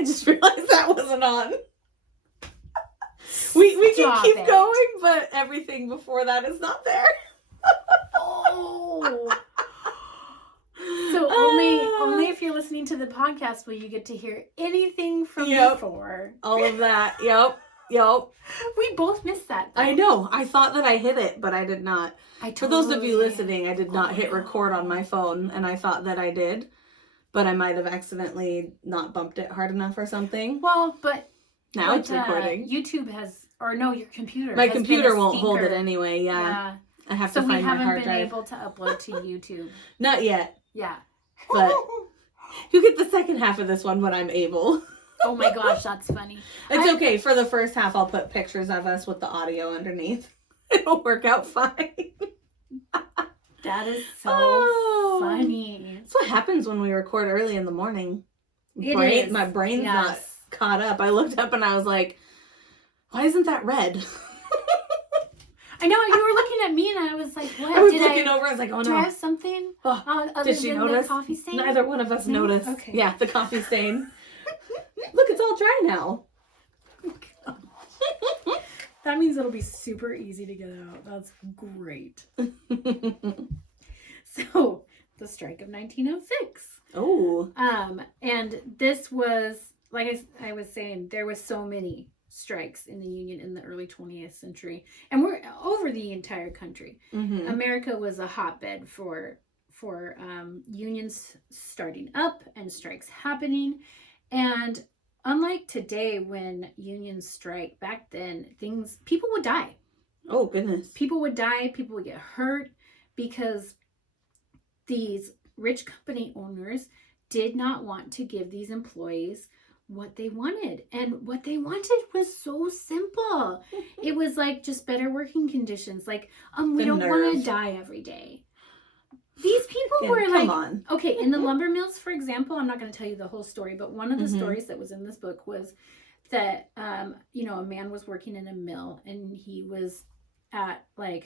I just realized that wasn't on. We can keep going, but everything before that is not there. Oh. So only if you're listening to the podcast will you get to hear anything from before. All of that. Yep. We both missed that, though. I know. I thought that I hit it, but I did not. For those of you listening, I did not hit record on my phone, and I thought that I did, but I might have accidentally not bumped it hard enough or something. Well, but now it's recording. YouTube has, or no, your computer. My computer won't hold it anyway. Yeah. I have to find my hard drive. So we haven't been able to upload to YouTube. Not yet. Yeah. But you get the second half of this one when I'm able. Oh my gosh, that's funny. It's okay. For the first half, I'll put pictures of us with the audio underneath. It'll work out fine. That is so funny. That's what happens when we record early in the morning. My brain's not caught up. I looked up and I was like, why isn't that red? I know, you were looking at me and I was like, what? I was looking over, I was like, oh no. Do I have something? Other did she notice? The coffee stain? Neither one of us noticed. Okay. Yeah, the coffee stain. Look, it's all dry now. That means it'll be super easy to get out. That's great. So, the strike of 1906. Oh. And this was, like I was saying, there was so many strikes in the Union in the early 20th century. And we're over the entire country. Mm-hmm. America was a hotbed for unions starting up and strikes happening. And unlike today, when unions strike, back then, people would die. Oh, goodness. People would die. People would get hurt because these rich company owners did not want to give these employees what they wanted. And what they wanted was so simple. It was like just better working conditions. Like, we don't want to die every day. These people were like, okay, in the lumber mills, for example, I'm not going to tell you the whole story, but one of the stories that was in this book was that, a man was working in a mill and he was at I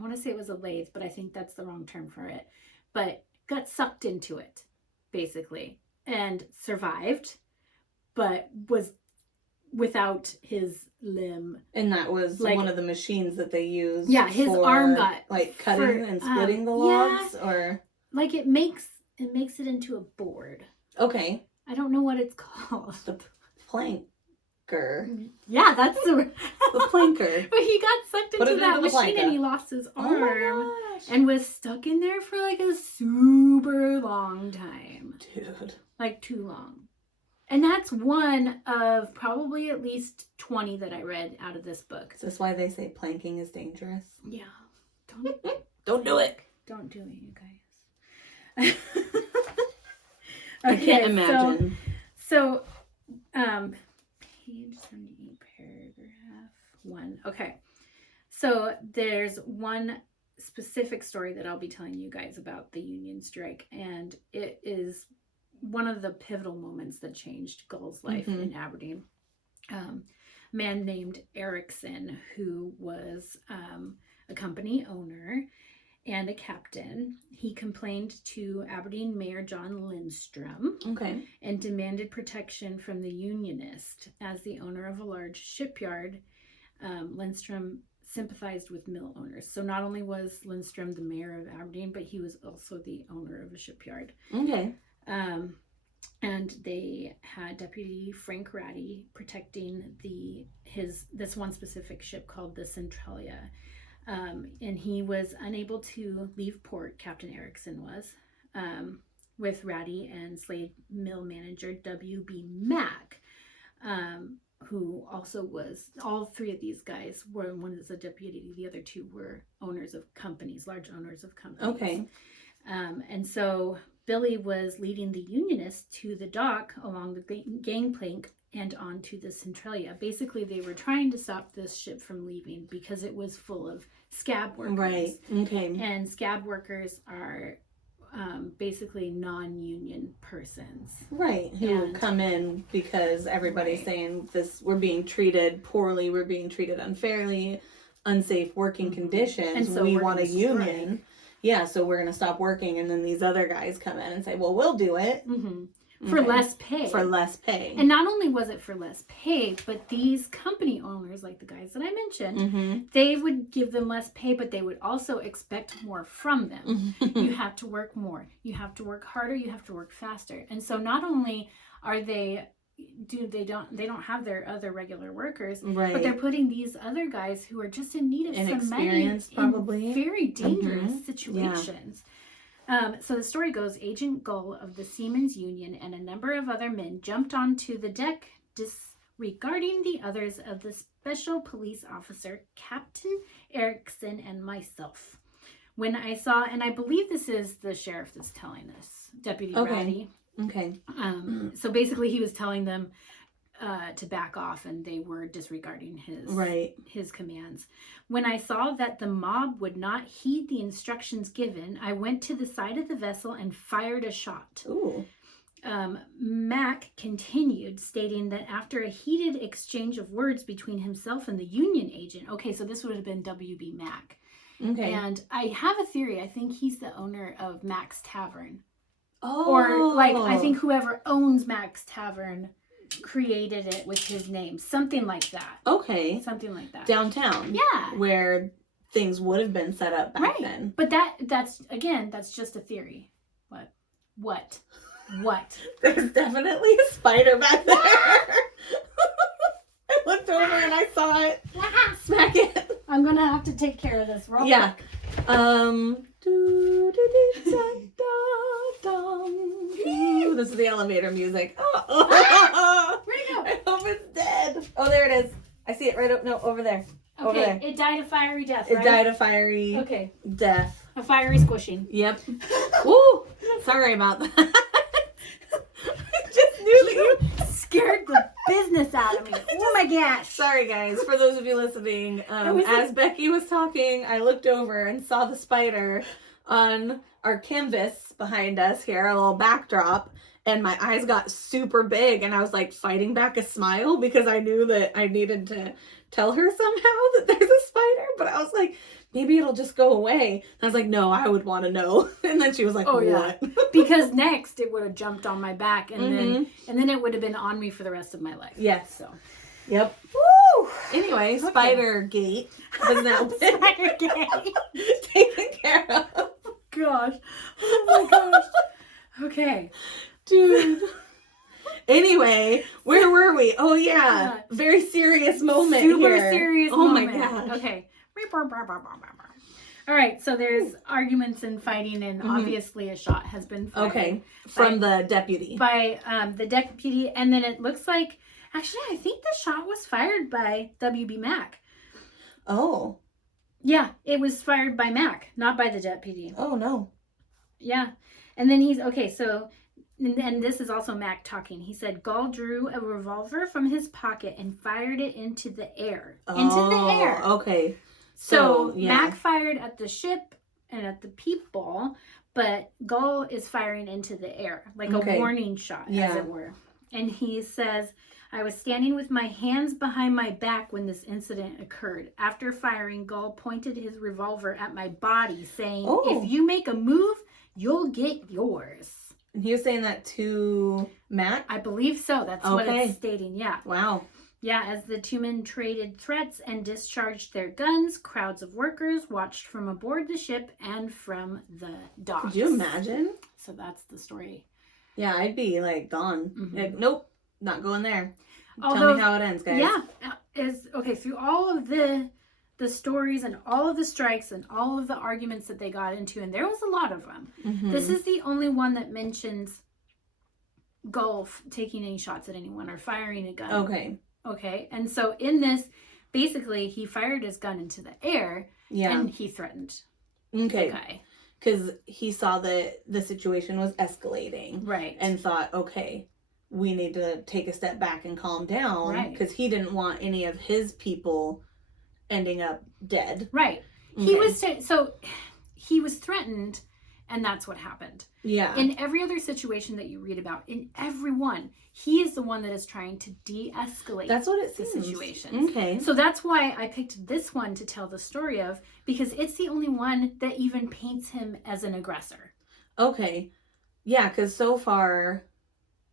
want to say it was a lathe, but I think that's the wrong term for it, but got sucked into it, basically, and survived, but was without his limb. And that was one of the machines that they used. Yeah, his arm got cutting and splitting the logs, or it makes it into a board. Okay. I don't know what it's called. The planker. Yeah, that's the planker. But he got sucked into that machine and he lost his arm and was stuck in there for a super long time. Dude. Too long. And that's one of probably at least 20 that I read out of this book. Is this why they say planking is dangerous? Yeah. Don't do it. Don't do it, you guys. I can't imagine. So, page 78, paragraph 1. Okay. So there's one specific story that I'll be telling you guys about the union strike. And it is one of the pivotal moments that changed Gohl's life in Aberdeen. A man named Erickson, who was a company owner and a captain. He complained to Aberdeen Mayor John Lindstrom and demanded protection from the Unionist. As the owner of a large shipyard, Lindstrom sympathized with mill owners. So not only was Lindstrom the mayor of Aberdeen, but he was also the owner of a shipyard. Okay. And they had Deputy Frank Ratty protecting this one specific ship called the Centralia. And he was unable to leave port, Captain Erickson was, with Ratty and slave mill manager W.B. Mack, who also was, all three of these guys were, one is a deputy, the other two were owners of companies, large owners of companies. Okay. And so Billy was leading the Unionists to the dock along the gangplank and onto the Centralia. Basically, they were trying to stop this ship from leaving because it was full of scab workers. Right. Okay. And scab workers are basically non-union persons. Right. Who come in because everybody's saying this, we're being treated poorly, we're being treated unfairly, unsafe working conditions. And so we want a union. Yeah, so we're going to stop working. And then these other guys come in and say, well, we'll do it. Mm-hmm. for less pay. For less pay. And not only was it for less pay, but these company owners, like the guys that I mentioned, they would give them less pay, but they would also expect more from them. You have to work more. You have to work harder. You have to work faster. And so not only are they they don't have their other regular workers, right, but they're putting these other guys who are just in need of some money probably in very dangerous situations. So the story goes, Agent Gohl of the Seamen's Union and a number of other men jumped onto the deck, disregarding the others of the special police officer, Captain Erickson, and myself. When I saw, and I believe this is the sheriff that's telling this, Deputy Ratty. Okay. So basically he was telling them to back off, and they were disregarding his commands. When I saw that the mob would not heed the instructions given, I went to the side of the vessel and fired a shot. Ooh. Mack continued, stating that after a heated exchange of words between himself and the Union agent, okay, so this would have been W.B. Mack. Okay. And I have a theory. I think he's the owner of Mack's Tavern. Oh. Or, like, I think whoever owns Mack's Tavern created it with his name. Something like that. Okay. Something like that. Downtown. Yeah. Where things would have been set up back then. But that's just a theory. What? There's definitely a spider back there. I looked over and I saw it. Smack it. I'm going to have to take care of this real quick. This is the elevator music. Oh. Where'd it go? I hope it's dead. Oh, there it is. I see it right up. No, over there. Okay, over there. It died a fiery death, It died a fiery death. A fiery squishing. Yep. Woo! Sorry about that. I just knew that you scared the business out of me. Oh my gosh. Sorry, guys. For those of you listening, as Becky was talking, I looked over and saw the spider on our canvas behind us here, a little backdrop, and my eyes got super big, and I was like fighting back a smile because I knew that I needed to tell her somehow that there's a spider, but I was like, maybe it'll just go away. And I was like, no, I would want to know. And then she was like, what? Yeah. Because next it would have jumped on my back, and then it would have been on me for the rest of my life. Yes. So. Yep. Woo! Anyway, Spider Gate has now been Spider Gate taken care of. Gosh. Oh my gosh. Okay. Dude. Anyway, where were we? Oh yeah. Very serious moment Super here. serious moment. Oh my gosh. Okay. All right, so there's arguments and fighting, and obviously a shot has been fired. Okay. From the deputy. By the deputy, and then it looks like, actually, I think the shot was fired by W.B. Mack. Oh. Yeah, it was fired by Mack, not by the deputy. Oh, no. Yeah. And then and this is also Mack talking. He said, Gohl drew a revolver from his pocket and fired it into the air. Okay. So Mack fired at the ship and at the people, but Gohl is firing into the air, like a warning shot, as it were. And he says, I was standing with my hands behind my back when this incident occurred. After firing, Gohl pointed his revolver at my body, saying, if you make a move, you'll get yours. And he was saying that to Matt? I believe so. That's what it's stating. Yeah. Wow. Yeah, as the two men traded threats and discharged their guns, crowds of workers watched from aboard the ship and from the docks. Could you imagine? So that's the story. Yeah, I'd be like gone. Like, nope, not going there. Tell me how it ends, guys. Yeah, through all of the stories and all of the strikes and all of the arguments that they got into, and there was a lot of them. This is the only one that mentions Gohl taking any shots at anyone or firing a gun. Okay, and so in this, basically, he fired his gun into the air, and he threatened the guy. Because he saw that the situation was escalating. Right. And thought, okay, we need to take a step back and calm down. Right. Because he didn't want any of his people ending up dead. Right. Okay. He was threatened, and that's what happened. Yeah. In every other situation that you read about, in every one, he is the one that is trying to de-escalate. That's what it seems. The situation. Okay. So that's why I picked this one to tell the story of, because it's the only one that even paints him as an aggressor. Okay. Yeah, because so far,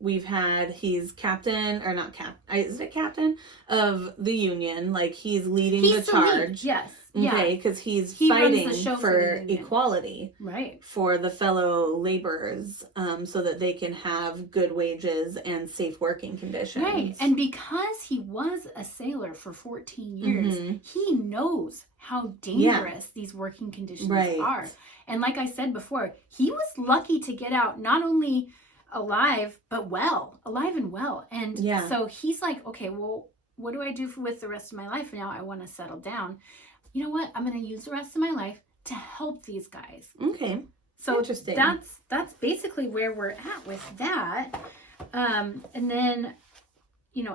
he's captain, or not is it captain of the union? Like, he's leading the charge. Yes. Okay, because he fighting for equality, right, for the fellow laborers, so that they can have good wages and safe working conditions. Right, and because he was a sailor for 14 years, he knows how dangerous these working conditions are. And like I said before, he was lucky to get out not only alive, but alive and well. And so he's like, okay, well, what do I do with the rest of my life? Now I want to settle down. You know what? I'm going to use the rest of my life to help these guys. Okay. So interesting. That's basically where we're at with that. And then,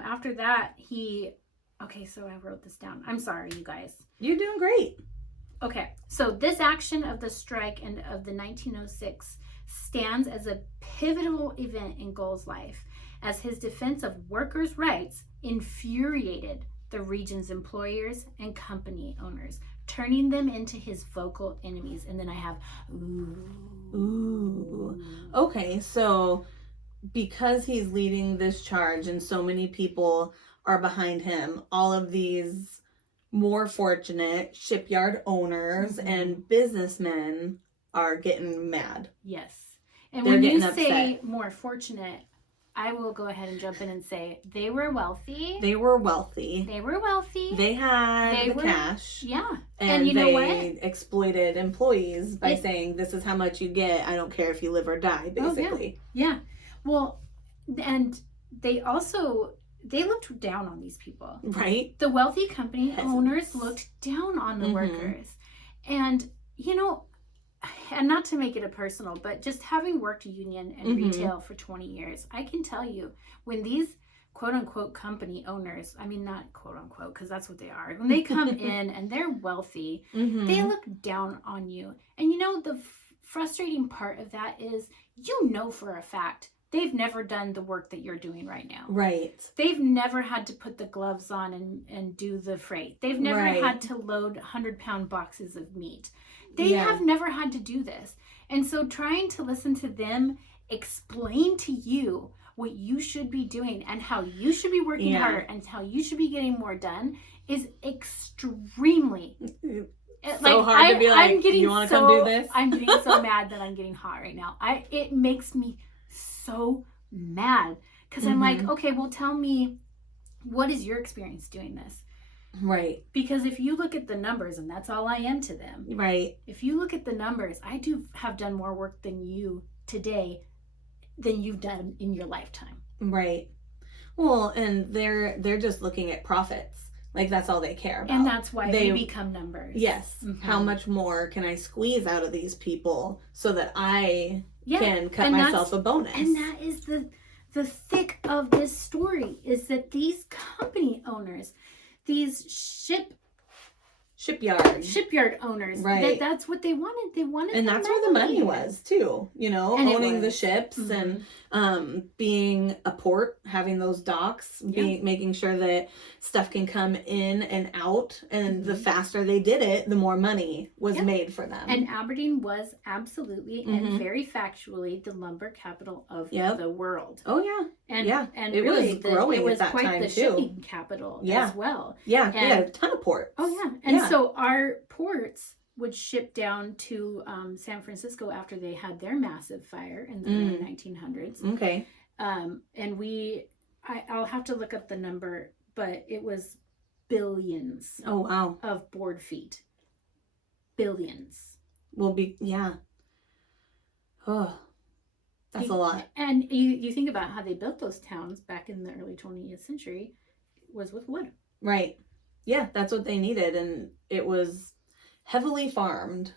after that, so I wrote this down. I'm sorry, you guys. You're doing great. Okay. So this action of the strike and of the 1906 stands as a pivotal event in Gohl's life, as his defense of workers' rights infuriated the region's employers and company owners, turning them into his vocal enemies. And then I have ooh. Okay, so because he's leading this charge and so many people are behind him, all of these more fortunate shipyard owners and businessmen are getting mad. Yes. And when you say more fortunate, I will go ahead and jump in and say they were wealthy. They were wealthy. They had the cash. Yeah. And you know what? They exploited employees by saying, this is how much you get. I don't care if you live or die, basically. Oh, yeah. Well, and they looked down on these people. Right. The wealthy company owners looked down on the workers. And, and not to make it a personal, but just having worked union and retail for 20 years, I can tell you, when these quote unquote company owners, I mean, not quote unquote, because that's what they are, when they come in and they're wealthy, they look down on you. And the frustrating part of that is, for a fact, they've never done the work that you're doing right now. Right. They've never had to put the gloves on and do the freight. They've never had to load 100-pound boxes of meat. They have never had to do this. And so trying to listen to them explain to you what you should be doing and how you should be working harder and how you should be getting more done is extremely so hard to be like, you want to come do this? I'm getting so mad that I'm getting hot right now. It makes me so mad because I'm like, okay, well, tell me, what is your experience doing this? Right. Because if you look at the numbers, and that's all I am to them. Right. If you look at the numbers, I have done more work than you today than you've done in your lifetime. Right. Well, and they're just looking at profits. Like, that's all they care about. And that's why they become numbers. Yes. How much more can I squeeze out of these people so that I can cut myself a bonus? And that is the thick of this story, is that these company owners, these shipyard owners, right? That's what they wanted. They wanted, and that's where the money was too. Owning the ships and being a port, having those docks, making sure that stuff can come in and out. And the faster they did it, the more money was made for them. And Aberdeen was absolutely and very factually the lumber capital of the world. Oh yeah, and it really was growing. It was at that quite time the too. Shipping capital as well. Yeah, we had a ton of ports. Oh yeah, and so our ports would ship down to San Francisco after they had their massive fire in the early 1900s. Okay. And I'll have to look up the number, but it was billions. Oh wow. Of board feet. Billions. Oh, that's a lot. And you think about how they built those towns back in the early 20th century was with wood. Right. Yeah, that's what they needed, and it was heavily farmed.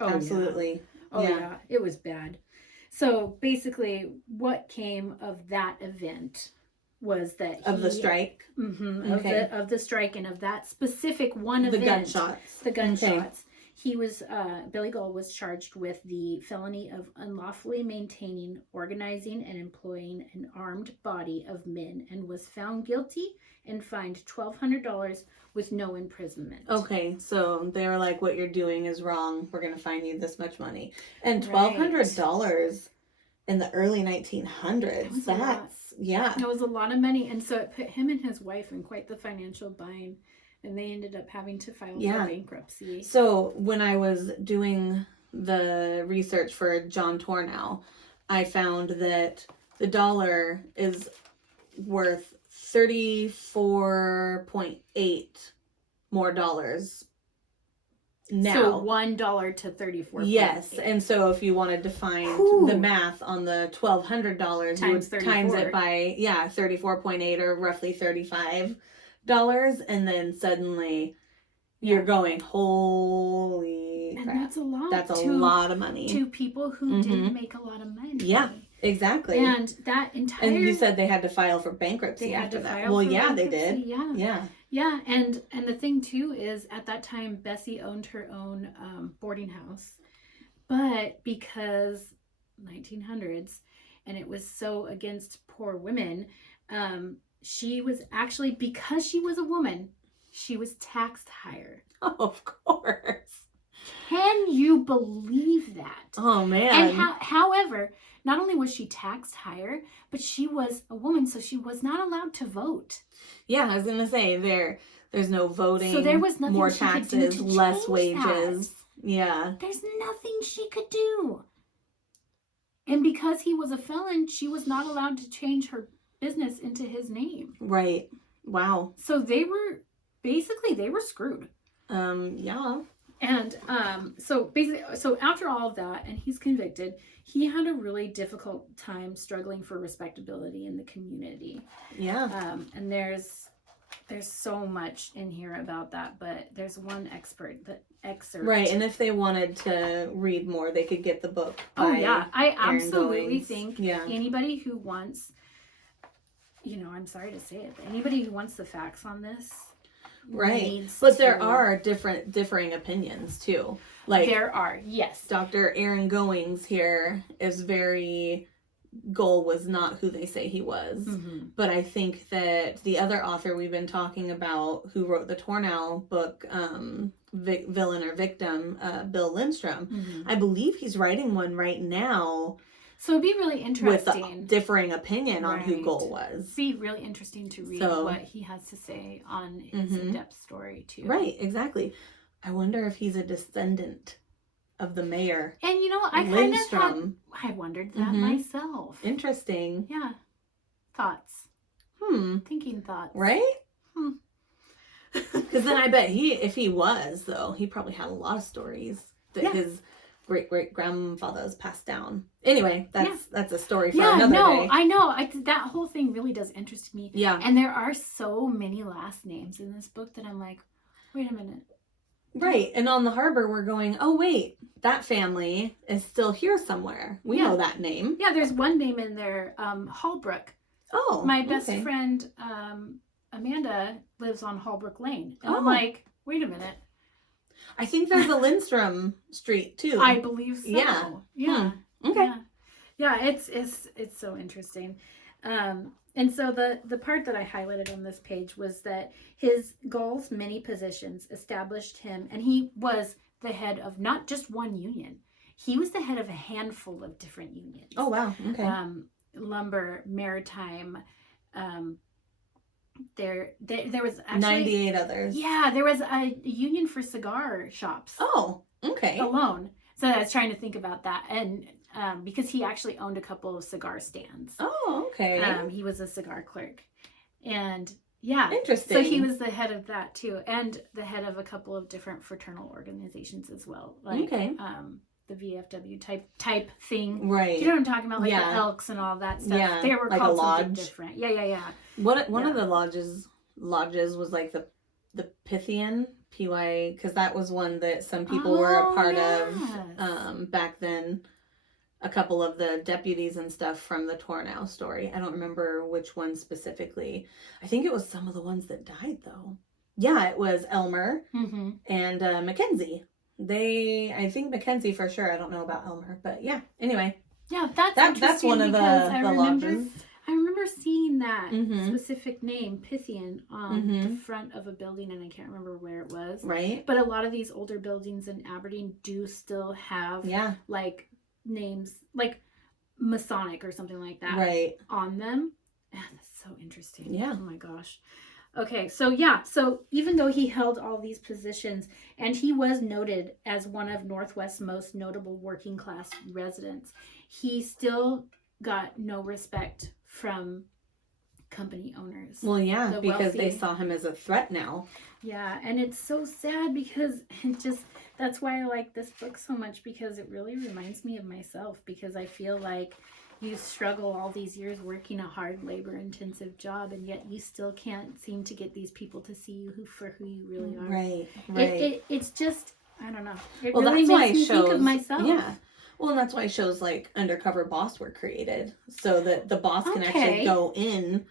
Oh, absolutely. Yeah, it was bad. So basically, what came of that event was that of the strike, of the strike, and of that specific one event, the gunshots. Okay. He was Billy Gohl was charged with the felony of unlawfully maintaining, organizing, and employing an armed body of men, and was found guilty and fined $1,200 with no imprisonment. Okay, so they were like, what you're doing is wrong. We're going to fine you this much money. And $1,200 in the early 1900s. That's, yeah. It was a lot of money. And so it put him and his wife in quite the financial bind. And they ended up having to file for bankruptcy. So when I was doing the research for John Tornow, I found that the dollar is worth 34.8 more dollars now. So $1 to 34. Yes, and so if you wanted to find the math on the $1,200, you would times it by 34.8 or roughly $35, and then suddenly you're going, holy crap. And that's a lot. That's a lot of money to people who didn't make a lot of money. Yeah. Exactly. And that entire... And you said they had to file for bankruptcy after that. Well, yeah, they did. Yeah. Yeah. Yeah, and the thing, too, is at that time, Bessie owned her own boarding house. But because 1900s, and it was so against poor women, she was actually, because she was a woman, she was taxed higher. Oh, of course. Can you believe that? Oh, man. And however, not only was she taxed higher, but she was a woman, so she was not allowed to vote. Yeah, I was going to say, there's no voting, so there was nothing more she taxes, could do to less wages. That. Yeah. There's nothing she could do. And because he was a felon, she was not allowed to change her business into his name. Right. Wow. So they were screwed. Yeah. And so after all of that, and he's convicted, he had a really difficult time struggling for respectability in the community. Yeah. And there's so much in here about that, but there's one excerpt. Right, and if they wanted to read more, they could get the book. Oh yeah, I Aaron absolutely Goings. think Yeah. anybody who wants, I'm sorry to say it, but anybody who wants the facts on this. Right, but there are differing opinions too. Like there are, yes. Dr. Aaron Goings here is very... Gohl was not who they say he was. Mm-hmm. But I think that the other author we've been talking about who wrote the Tornow book, Villain or Victim, Bill Lindstrom, I believe he's writing one right now. So it'd be really interesting. With a differing opinion on who Gohl was. It'd be really interesting to read what he has to say on his in-depth story too. Right, exactly. I wonder if he's a descendant of the mayor. And I wondered that myself. Interesting. Yeah. Thoughts. Thinking thoughts. Right? Because then I bet if he was, though, he probably had a lot of stories that his great-great-grandfathers passed down. Anyway, that's a story for another day. I know. That whole thing really does interest me. Yeah. And there are so many last names in this book that I'm like, wait a minute. Right. And on the harbor, we're going, oh, wait, that family is still here somewhere. We know that name. Yeah, there's one name in there, Holbrook. Oh, my best friend, Amanda, lives on Holbrook Lane. And I'm like, wait a minute. I think there's a Lindstrom Street, too. I believe so. Yeah. Yeah. Okay. Yeah, it's so interesting. And so the part that I highlighted on this page was that Gohl's many positions established him, and he was the head of not just one union. He was the head of a handful of different unions. Oh, wow. Okay. Lumber, maritime, there was actually 98 others. Yeah, there was a union for cigar shops. Oh, okay. Alone. So I was trying to think about that, and because he actually owned a couple of cigar stands. Oh, okay. He was a cigar clerk, and interesting. So he was the head of that too, and the head of a couple of different fraternal organizations as well, like the VFW type thing. Right. Do you know what I'm talking about? Like the Elks and all that stuff. Yeah. They were like called a lodge. Something different. Yeah. One of the lodges was like the Pythian. PY, because that was one that some people were a part of back then. A couple of the deputies and stuff from the Tornow story. I don't remember which one specifically. I think it was some of the ones that died, though. Yeah, it was Elmer and Mackenzie. I think Mackenzie for sure. I don't know about Elmer, but yeah. Anyway. Yeah, that's one of the lodges. I remember seeing that specific name, Pythian, on the front of a building, and I can't remember where it was. Right. But a lot of these older buildings in Aberdeen do still have like names. Like Masonic or something like that Right. on them. That's so interesting. Yeah. Oh my gosh. Okay, so yeah, so even though he held all these positions, and he was noted as one of Northwest's most notable working class residents, he still got no respect from company owners. Well, yeah, the because wealthy. they saw him as a threat now. Yeah, and it's so sad because it just, that's why I like this book so much, because it really reminds me of myself, because I feel like you struggle all these years working a hard labor intensive job, and yet you still can't seem to get these people to see you for who you really are. Right. It's just, I don't know. It Well, really that's why makes me shows, think of myself. Yeah. Well, and that's why shows like Undercover Boss were created, so that the boss can actually go in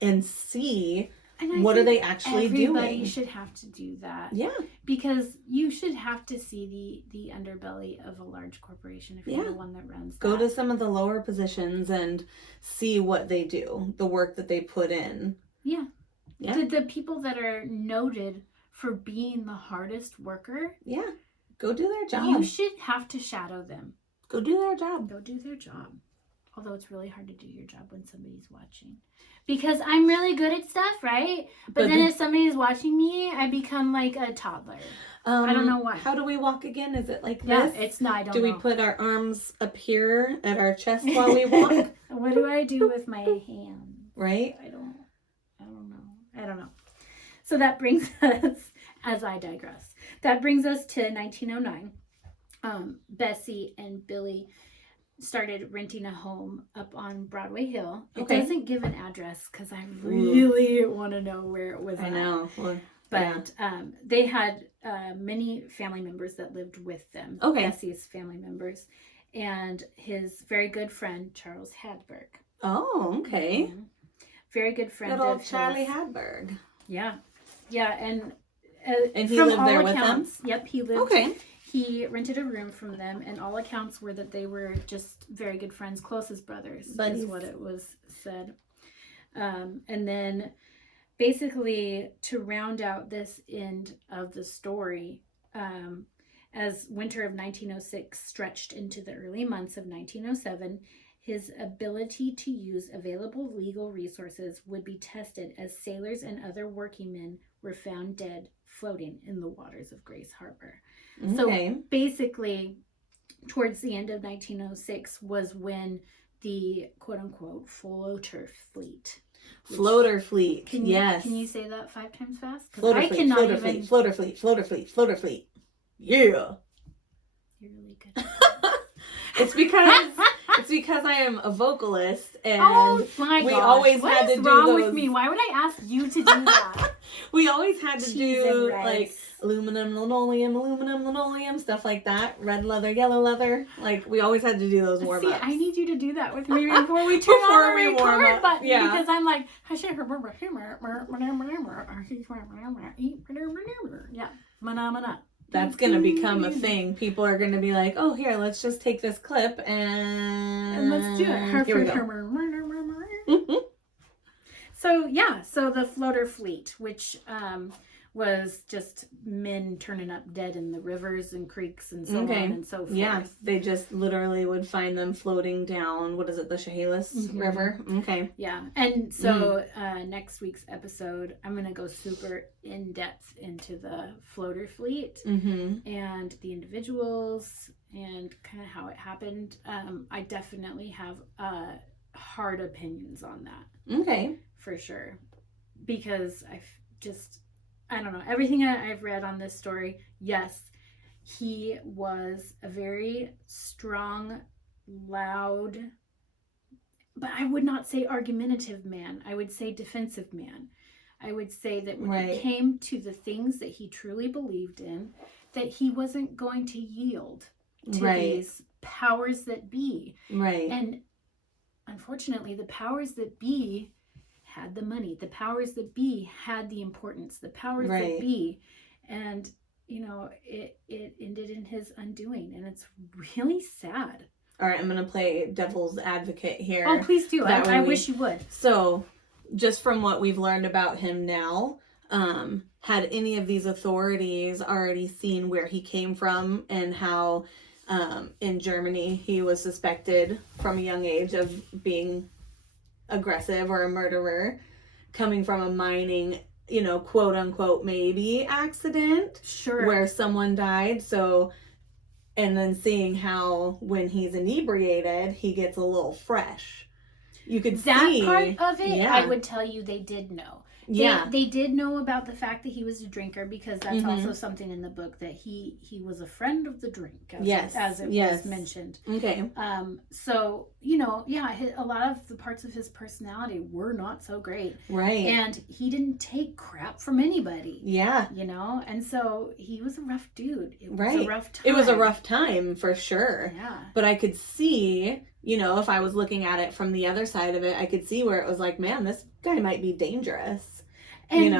and see what are they actually doing. Everybody should have to do that. Yeah. Because you should have to see the underbelly of a large corporation if you're the one that runs that. Go to some of the lower positions and see what they do, the work that they put in. Yeah. The people that are noted for being the hardest worker. Yeah. Go do their job. You should have to shadow them. Go do their job. Go do their job. Although it's really hard to do your job when somebody's watching. Because I'm really good at stuff, right? But then if somebody's watching me, I become like a toddler. I don't know why. How do we walk again? Is it like this? this? It's not. I don't know. Do we put our arms up here at our chest while we walk? What do I do with my hands? Right? I don't know. So that brings us, as I digress, that brings us to 1909. Bessie and Billy started renting a home up on Broadway Hill. It doesn't give an address because I really want to know where it was. I know. Well, but they had many family members that lived with them. Bessie's family members. And his very good friend, Charles Hadberg. Oh, okay. Mm-hmm. Very good friend of old Charlie Hadberg. Yeah. Yeah, and he lived there with them? Yep, he lived. Okay. He rented a room from them, and all accounts were that they were just very good friends, close as brothers, is what it was said. And then basically to round out this end of the story, as winter of 1906 stretched into the early months of 1907, his ability to use available legal resources would be tested as sailors and other working men were found dead floating in the waters of Grays Harbor. Okay. So basically, towards the end of 1906 was when the quote-unquote floater fleet. Floater fleet, yes. Can you say that 5 times fast? Floater fleet, floater fleet, floater fleet, floater fleet, floater fleet. Yeah. You're really good. It's because I am a vocalist, and we always had to do those. What is wrong with me? Why would I ask you to do that? We always had to do like aluminum, linoleum, stuff like that. Red leather, yellow leather. Like we always had to do those warm-ups. See, I need you to do that with me before we turn on the record button. Yeah. Because I'm like, I should remember yeah, mana. That's going to become a thing. People are going to be like, oh, here, let's just take this clip and let's do it. Here we go. So the floater fleet, which was just men turning up dead in the rivers and creeks and so on and so forth. Yeah, they just literally would find them floating down, what is it, the Chehalis River? Okay. Yeah, and so next week's episode, I'm going to go super in-depth into the floater fleet and the individuals and kind of how it happened. I definitely have hard opinions on that. Okay. For sure. Because I don't know, everything I've read on this story, yes, he was a very strong, loud, but I would not say argumentative man. I would say defensive man. I would say that when it came to the things that he truly believed in, that he wasn't going to yield to these powers that be. Right. And unfortunately, the powers that be had the money. The powers that be had the importance. The powers that be. And, it ended in his undoing. And it's really sad. All right, I'm going to play devil's advocate here. Oh, please do. I wish you would. So, just from what we've learned about him now, had any of these authorities already seen where he came from and how in Germany. He was suspected from a young age of being aggressive or a murderer, coming from a mining, quote unquote, maybe accident. Sure. Where someone died. So, and then seeing how when he's inebriated, he gets a little fresh. You could see that part of it. Yeah. I would tell you they did know. They did know about the fact that he was a drinker, because that's also something in the book, that he was a friend of the drink, as it was mentioned. Okay. So, a lot of the parts of his personality were not so great. Right. And he didn't take crap from anybody. Yeah. And so he was a rough dude. It was a rough time. It was a rough time for sure. Yeah. But I could see, if I was looking at it from the other side of it, I could see where it was like, man, this guy might be dangerous. And,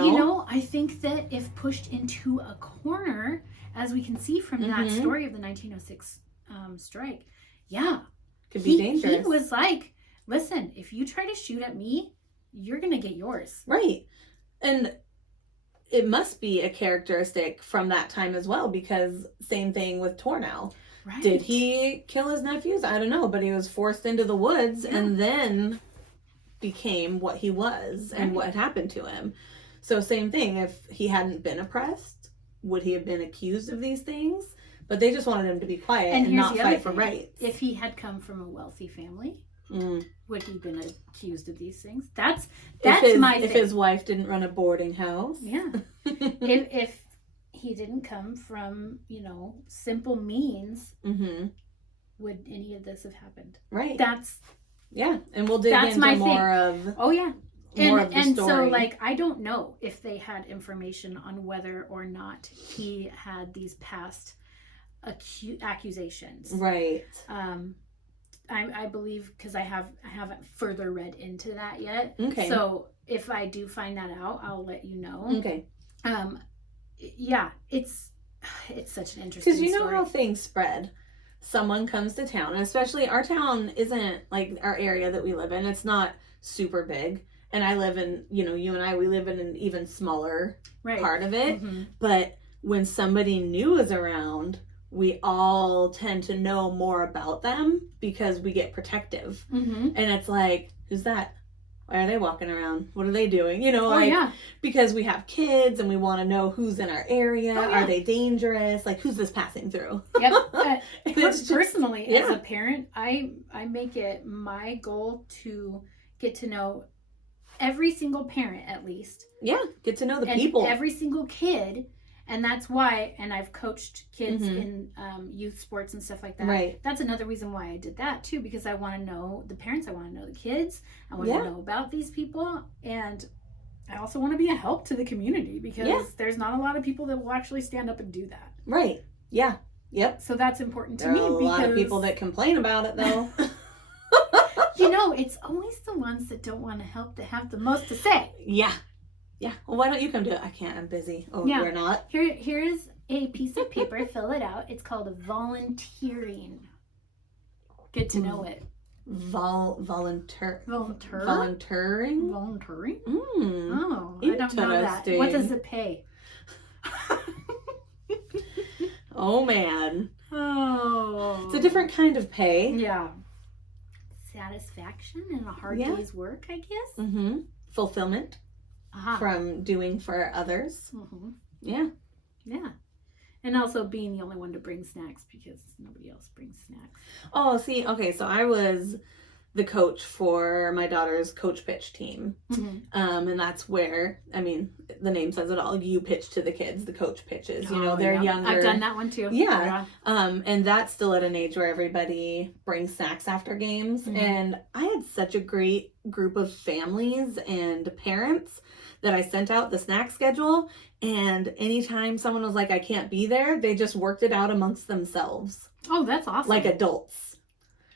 I think that if pushed into a corner, as we can see from that story of the 1906 strike, could be dangerous. He was like, listen, if you try to shoot at me, you're going to get yours. Right. And it must be a characteristic from that time as well, because same thing with Tornau. Right. Did he kill his nephews? I don't know, but he was forced into the woods and then became what he was and what had happened to him. So same thing, if he hadn't been oppressed, would he have been accused of these things? But they just wanted him to be quiet and not fight for rights. If he had come from a wealthy family, would he have been accused of these things? That's my thing. If his wife didn't run a boarding house. Yeah. if he didn't come from, simple means, would any of this have happened? Right. And we'll dig into more of... Oh, yeah. More of the story. So, I don't know if they had information on whether or not he had these past accusations. Right. I believe, because I haven't further read into that yet. Okay. So if I do find that out, I'll let you know. Okay. Yeah, it's such an interesting story. Because how things spread. Someone comes to town, and especially our town isn't like our area that we live in. It's not super big. And I live in, you and I, we live in an even smaller part of it. But when somebody new is around, we all tend to know more about them because we get protective. And it's like, who's that? Why are they walking around? What are they doing? Because we have kids and we want to know who's in our area. Are they dangerous? Like, who's this passing through? Yep. Personally, as a parent, I make it my goal to get to know every single parent, at least. Yeah, get to know the people. Every single kid. And that's why, and I've coached kids in youth sports and stuff like that. Right. That's another reason why I did that, too, because I want to know the parents. I want to know the kids. I want to know about these people. And I also want to be a help to the community, because there's not a lot of people that will actually stand up and do that. Right. Yeah. Yep. So that's important to me. There are a lot of people that complain about it, though. It's always the ones that don't want to help that have the most to say. Yeah. Well, why don't you come do it? I can't. I'm busy. Oh, you're not? Here is a piece of paper. Fill it out. It's called volunteering. Get to know it. Volunteering? Volunteering? Oh, I don't know that. What does it pay? Oh, man. Oh. It's a different kind of pay. Yeah. Satisfaction and a hard day's work, I guess. Fulfillment from doing for others. Yeah. And also being the only one to bring snacks, because nobody else brings snacks. Oh, see, okay, so I was the coach for my daughter's coach pitch team. And that's where, the name says it all. You pitch to the kids, the coach pitches. They're younger. I've done that one too. Yeah. And that's still at an age where everybody brings snacks after games. And I had such a great group of families and parents that I sent out the snack schedule. And anytime someone was like, I can't be there, they just worked it out amongst themselves. Oh, that's awesome. Like adults.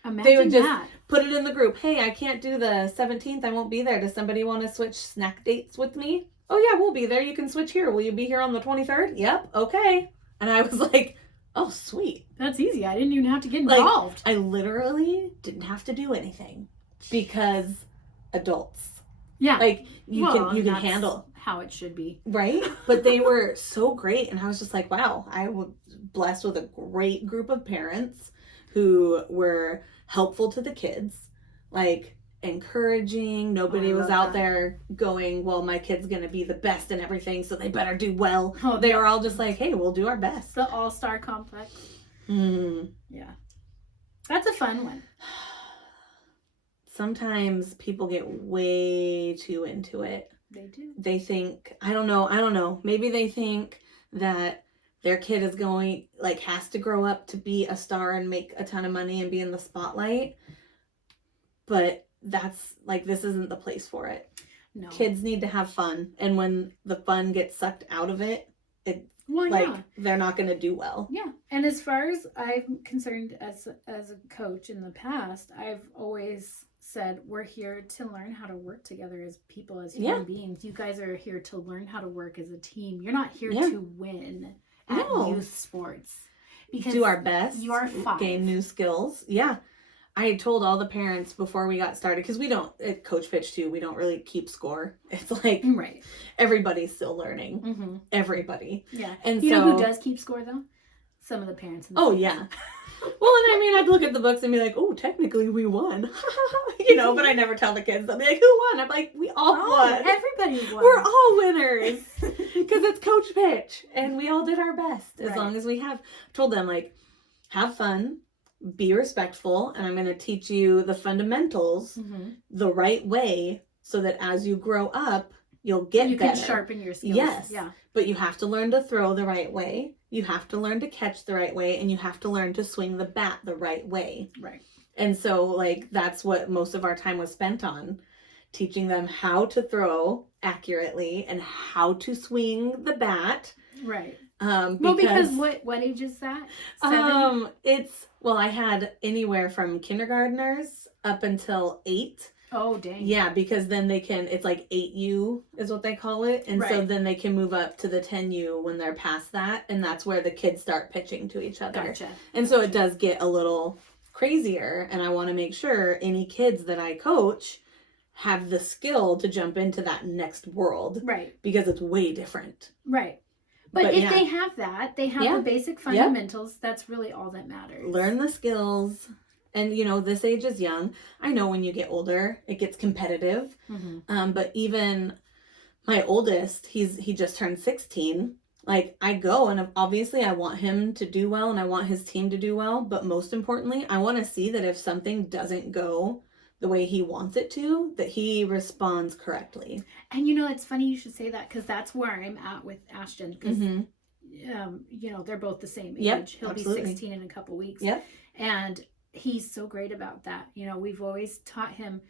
Imagine they would just that. Put it in the group. Hey, I can't do the 17th. I won't be there. Does somebody want to switch snack dates with me? Oh, yeah, we'll be there. You can switch here. Will you be here on the 23rd? Yep. Okay. And I was like, oh, sweet. That's easy. I didn't even have to get involved. I literally didn't have to do anything because adults. Yeah. You can handle how it should be. Right? But they were so great. And I was just like, wow, I was blessed with a great group of parents who were helpful to the kids, like encouraging. Nobody was out there going, well, my kid's going to be the best in everything, so they better do well. Oh, they were all just like, hey, we'll do our best. The all-star complex. Yeah. That's a fun one. Sometimes people get way too into it. They do. They think, I don't know. Maybe they think that their kid is going, like, has to grow up to be a star and make a ton of money and be in the spotlight. But that's, like, this isn't the place for it. No. Kids need to have fun. And when the fun gets sucked out of it, they're not going to do well. Yeah. And as far as I'm concerned as a coach in the past, I've always said, we're here to learn how to work together as people, as human beings. You guys are here to learn how to work as a team. You're not here to win at youth sports. Because do our best. You are 5. Gain new skills. Yeah. I told all the parents before we got started, because we don't, at Coach Fitch too, we don't really keep score. It's like, everybody's still learning. Mm-hmm. Everybody. Yeah. And you know who does keep score though? Some of the parents. Yeah. Well, and I mean, I'd look at the books and be like, oh, technically we won. You know, but I never tell the kids. They'll be like, who won? I'm like, we all won. Everybody won. We're all winners. Because it's Coach Fitch. And we all did our best. As long as we have. I told them, like, have fun. Be respectful. And I'm going to teach you the fundamentals the right way so that as you grow up, you'll get better. You can sharpen your skills. Yes. Yeah. But you have to learn to throw the right way. You have to learn to catch the right way, and you have to learn to swing the bat the right way. Right. And so, like, that's what most of our time was spent on, teaching them how to throw accurately and how to swing the bat. Right. Because what age is that? 7? I had anywhere from kindergartners up until 8. Oh, dang. Yeah, because then it's like 8U is what they call it. And so then they can move up to the 10U when they're past that. And that's where the kids start pitching to each other. Gotcha. And so it does get a little crazier. And I want to make sure any kids that I coach have the skill to jump into that next world. Right. Because it's way different. Right. But if they have that, they have the basic fundamentals. That's really all that matters. Learn the skills. And, you know, this age is young. I know when you get older, it gets competitive. Mm-hmm. But even my oldest, he just turned 16. Like, I go and obviously I want him to do well and I want his team to do well. But most importantly, I want to see that if something doesn't go the way he wants it to, that he responds correctly. And, you know, it's funny you should say that because that's where I'm at with Ashton. Because, you know, they're both the same age. He'll be 16 in a couple weeks. Yep. And he's so great about that. You know, we've always taught him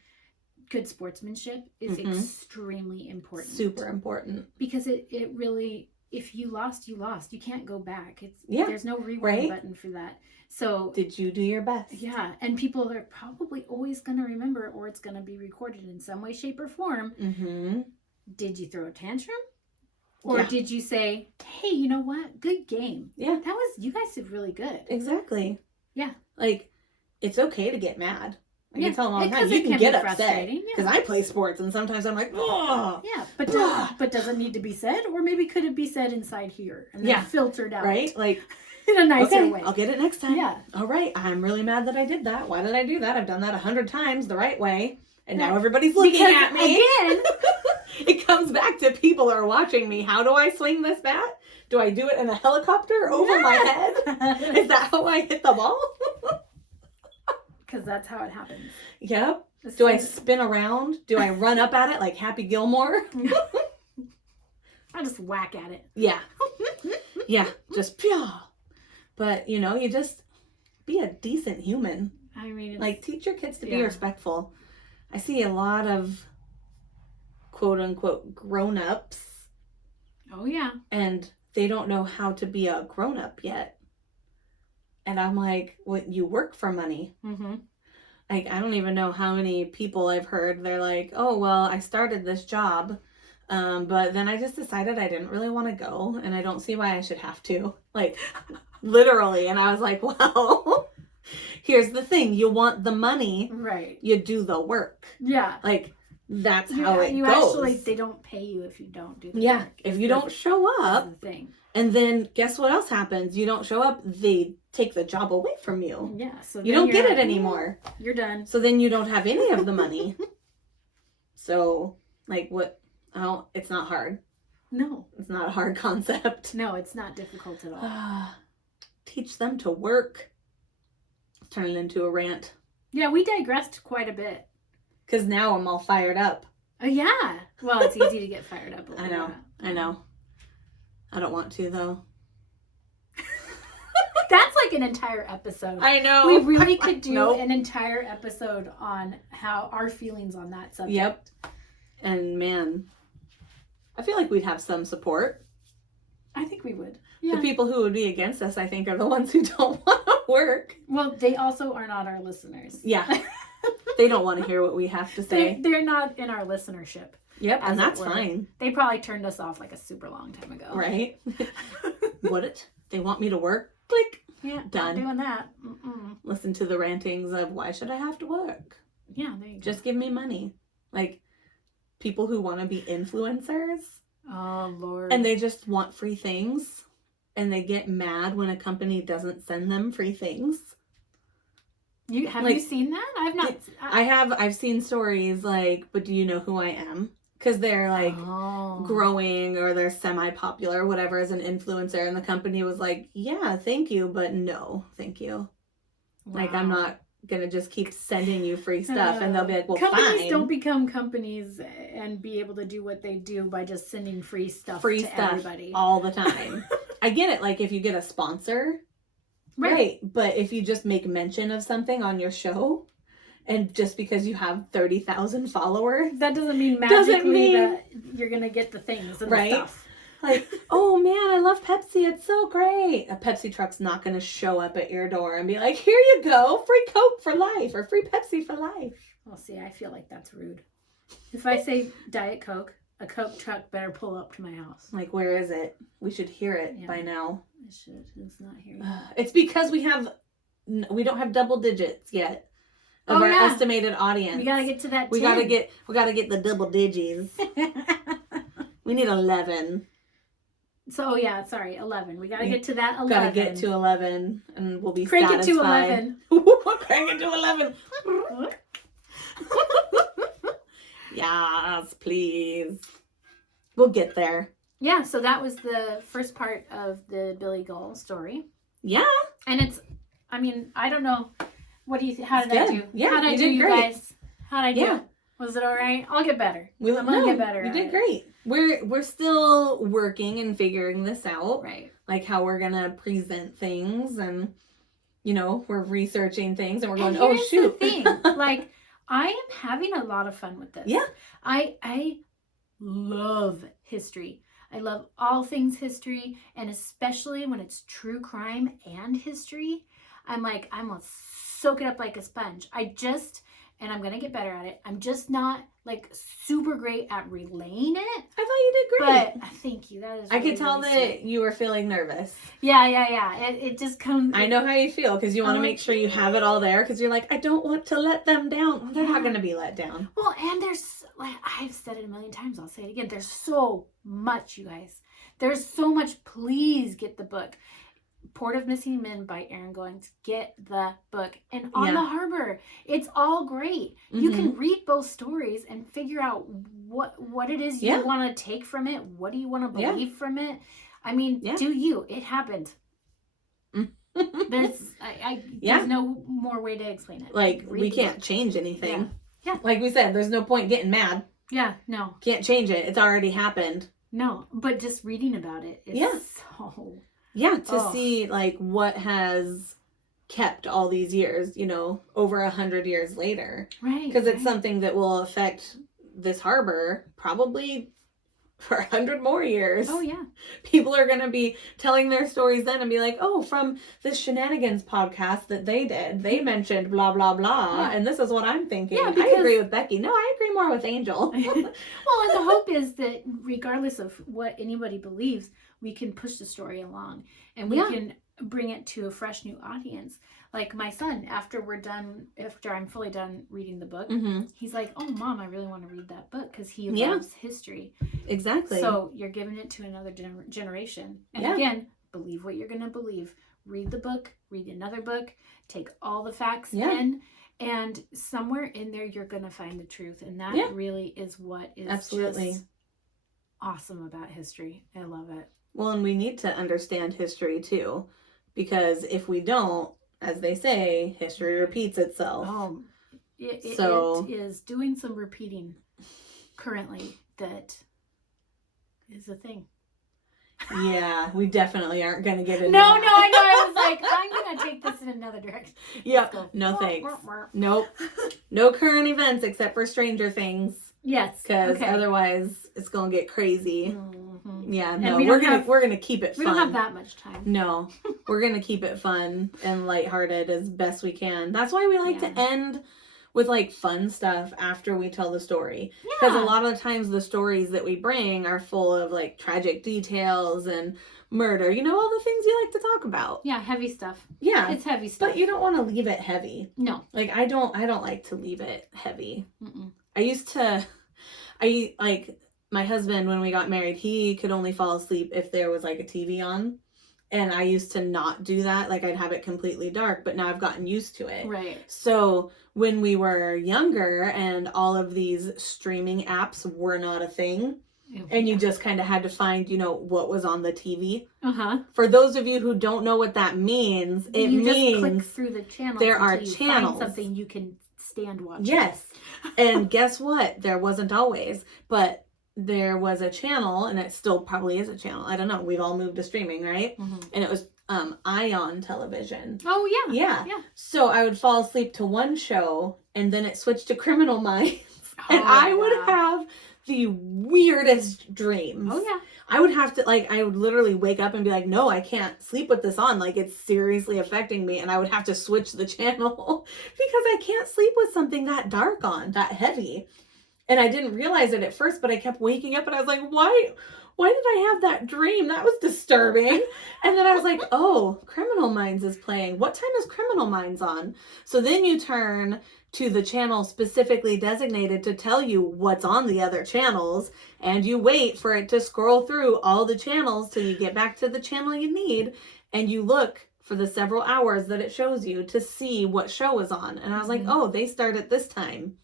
good sportsmanship is extremely important. Super important. Because it really, if you lost, you lost. You can't go back. There's no rewind button for that. So did you do your best? Yeah. And people are probably always going to remember, or it's going to be recorded in some way, shape, or form. Mm-hmm. Did you throw a tantrum? Or did you say, hey, you know what? Good game. Yeah. You guys did really good. Exactly. Yeah. Like, it's okay to get mad. I can tell them all the time. You can get upset. Because I play sports and sometimes I'm like, oh. Yeah, but does it need to be said? Or maybe could it be said inside here and then filtered out? Right? Like, in a nicer way. I'll get it next time. Yeah. All right. I'm really mad that I did that. Why did I do that? I've done that 100 times the right way. And now everybody's looking at me. Again. It comes back to people are watching me. How do I swing this bat? Do I do it in a helicopter over my head? Is that how I hit the ball? Because that's how it happens. Yep. Do I spin around? Do I run up at it like Happy Gilmore? I just whack at it. Yeah. Yeah. Just phew. But, you know, you just be a decent human. I mean, like, teach your kids to be respectful. I see a lot of quote unquote grown-ups. Oh, yeah. And they don't know how to be a grown-up yet. And I'm like, well, you work for money. Mm-hmm. Like, I don't even know how many people I've heard. They're like, oh, well, I started this job, but then I just decided I didn't really want to go, and I don't see why I should have to. Like, literally. And I was like, well, here's the thing. You want the money. Right. You do the work. Yeah. Like, that's how it goes. Actually, they don't pay you if you don't do the Yeah, work. if you don't show up, that's the thing. And then guess what else happens? You don't show up, they take the job away from you. Yeah, so you don't get it anymore. You're done. So then you don't have any of the money. So, like, what? Oh, it's not hard. No. It's not a hard concept. No, it's not difficult at all. Teach them to work. Turn it into a rant. Yeah, we digressed quite a bit. Because now I'm all fired up. Oh, yeah. Well, it's easy to get fired up. I know. I don't want to, though. That's like an entire episode. I know. We really could do an entire episode on how our feelings on that subject. Yep. And man, I feel like we'd have some support. I think we would. Yeah. The people who would be against us, I think, are the ones who don't want to work. Well, they also are not our listeners. Yeah. They don't want to hear what we have to say. They're not in our listenership. Yep, and that's fine. They probably turned us off like a super long time ago. Right? What? They want me to work? Click. Yeah, done. Not doing that. Mm-mm. Listen to the rantings of why should I have to work? Yeah, there you go. Just give me money. Like, people who want to be influencers. Oh, Lord. And they just want free things. And they get mad when a company doesn't send them free things. Have you seen that? I've not. I've seen stories like, but do you know who I am? Because they're like growing or they're semi-popular, whatever, as an influencer. And the company was like, yeah, thank you, but no, thank you. Wow. Like, I'm not going to just keep sending you free stuff. And they'll be like, well, companies fine. don't become companies and be able to do what they do by just sending free stuff to everybody. All the time. I get it. Like, if you get a sponsor, right. But if you just make mention of something on your show, and just because you have 30,000 followers, that doesn't mean magically that you're going to get the things and the stuff. Like, oh man, I love Pepsi. It's so great. A Pepsi truck's not going to show up at your door and be like, here you go, free Coke for life or free Pepsi for life. Well, see, I feel like that's rude. If I say Diet Coke, a Coke truck better pull up to my house. Like, where is it? We should hear it by now. It should. It's not here yet. It's because we don't have double digits yet of our estimated audience. We gotta get to that 10. We gotta get the double digits. We need 11. So, 11. We gotta get to that 11. Gotta get to 11, and we'll be Crank satisfied. It to 11. Crank it to 11. Yes, please. We'll get there. Yeah, so that was the first part of the Billy Gohl story. Yeah. And it's, I don't know. What do you think? How did I do? Yeah, how did I do, you guys? How did I do? Yeah. Was it all right? I'll get better. I'm gonna get better. You did great. We're still working and figuring this out. Right. Like how we're gonna present things, and we're researching things, and we're going, oh shoot. The thing. Like, I am having a lot of fun with this. Yeah. I love history. I love all things history, and especially when it's true crime and history. I'm gonna soak it up like a sponge. And I'm gonna get better at it. I'm just not like super great at relaying it. I thought you did great. But thank you. That is. I could tell that you were feeling nervous. Yeah. It just comes. I know how you feel because you want to make sure you have it all there because you're like, I don't want to let them down. Well, they're not gonna be let down. Well, and there's I've said it a million times. I'll say it again. There's so much, you guys. There's so much. Please get the book. Port of Missing Men by Aaron Goins. Get the book. And On the Harbor. It's all great. Mm-hmm. You can read both stories and figure out what it is you want to take from it. What do you want to believe from it? Do you? It happened. There's no more way to explain it. Like, we can't change anything. Yeah. Like we said, there's no point getting mad. Yeah, no. Can't change it. It's already happened. No, but just reading about it is so... Yeah, to see like what has kept all these years, over 100 years later. Right. Because it's something that will affect this harbor probably for 100 more years. Oh, yeah. People are going to be telling their stories then and be like, oh, from this Shenanigans podcast that they did, they mentioned blah, blah, blah. Yeah. And this is what I'm thinking. Yeah, I agree with Becky. No, I agree more with Angel. Well, and the hope is that regardless of what anybody believes, we can push the story along and we can bring it to a fresh new audience. Like my son, after I'm fully done reading the book, Mm-hmm. he's like, "Oh, Mom, I really want to read that book," because he Yeah. loves history. Exactly. So you're giving it to another generation. And Yeah. again, believe what you're going to believe. Read the book, read another book, take all the facts Yeah. in, and somewhere in there you're going to find the truth. And that really is what is absolutely just awesome about history. I love it. Well, and we need to understand history too, because if we don't, as they say, history repeats itself. It is doing some repeating currently that is a thing. Yeah, we definitely aren't going to get into No, that. I know. I was like, I'm going to take this in another direction. Yeah, no thanks. Nope. No current events except for Stranger Things. Yes. Because otherwise it's going to get crazy. Mm-hmm. Yeah, no, we're gonna keep it fun. We don't have that much time. No, we're going to keep it fun and lighthearted as best we can. That's why we like to end with like fun stuff after we tell the story. Because a lot of times the stories that we bring are full of like tragic details and murder. You know, all the things you like to talk about. Yeah, heavy stuff. Yeah. It's heavy stuff. But you don't want to leave it heavy. No. Like I don't like to leave it heavy. Mm-mm. My husband, when we got married, he could only fall asleep if there was like a TV on. And I used to not do that. Like I'd have it completely dark, but now I've gotten used to it. Right. So when we were younger and all of these streaming apps were not a thing, and you just kind of had to find, what was on the TV. Uh-huh. For those of you who don't know what that means, it means just click through the channels. There are channels. Find something you can stand watching. Yes. And guess what? There wasn't always, but there was a channel, and it still probably is a channel. I don't know. We've all moved to streaming, right? Mm-hmm. And it was Ion Television. Oh, yeah. Yeah. So I would fall asleep to one show, and then it switched to Criminal Minds. And I would have the weirdest dreams. Oh, yeah. I would have to, I would literally wake up and be like, no, I can't sleep with this on. Like, it's seriously affecting me. And I would have to switch the channel because I can't sleep with something that dark on, that heavy. And I didn't realize it at first, but I kept waking up and I was like, why did I have that dream? That was disturbing. And then I was like, oh, Criminal Minds is playing. What time is Criminal Minds on? So then you turn to the channel specifically designated to tell you what's on the other channels, and you wait for it to scroll through all the channels till you get back to the channel you need, and you look for the several hours that it shows you to see what show is on. And I was like, oh, they start at this time.